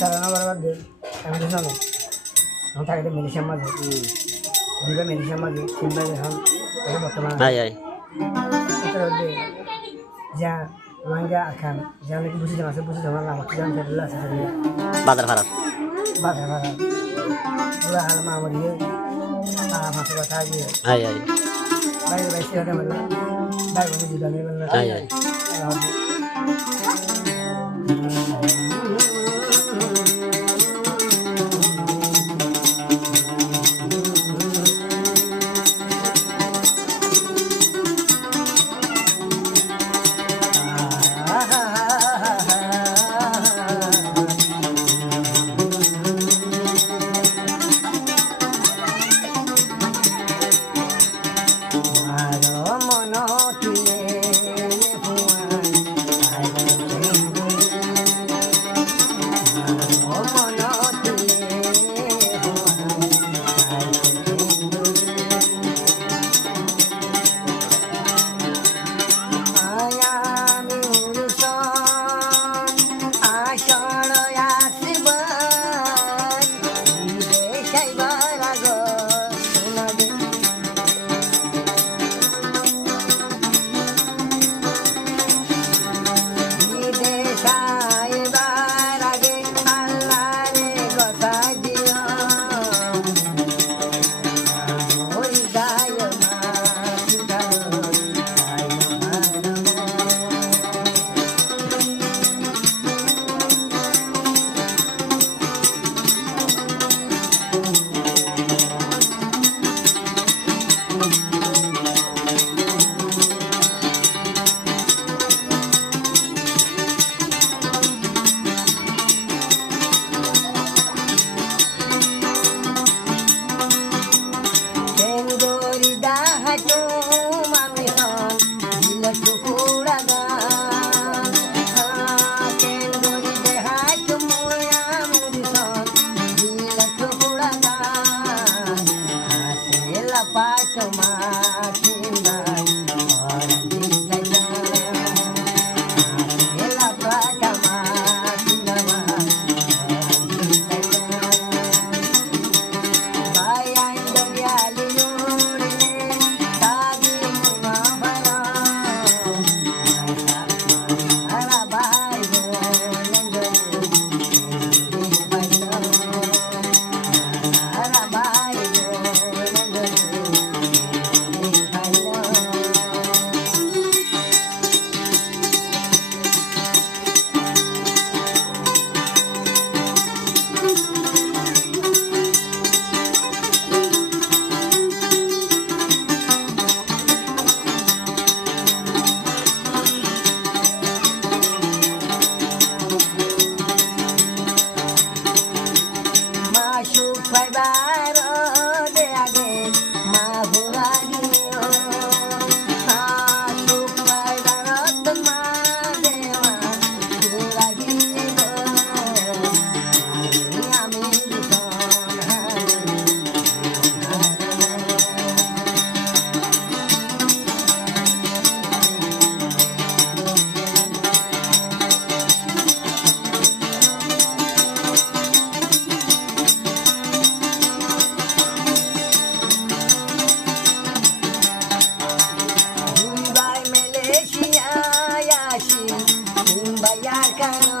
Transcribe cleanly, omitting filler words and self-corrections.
তারা বরাবর দে আমি তো জানো আমি থাকি মিলিশিয়ার মাঝে দুইটা মিলিশিয়ার মাঝে তিনটা এখন এটা বর্তমান আয় আয় এটা হলে যা মাঙ্গা আখান যা নাকি বুঝি জানা বুঝি জানা না আমাকে জানতে দিলা আছে বাজার ভাড়া বাধা বাধা পুরা হাল মা আমার ইয়ে মাসে কথা গিয়ে আয় আয় বাইরে বাইরে হতে পারলো বাইরে বসে দিলাম এবার আয় আয় Bayar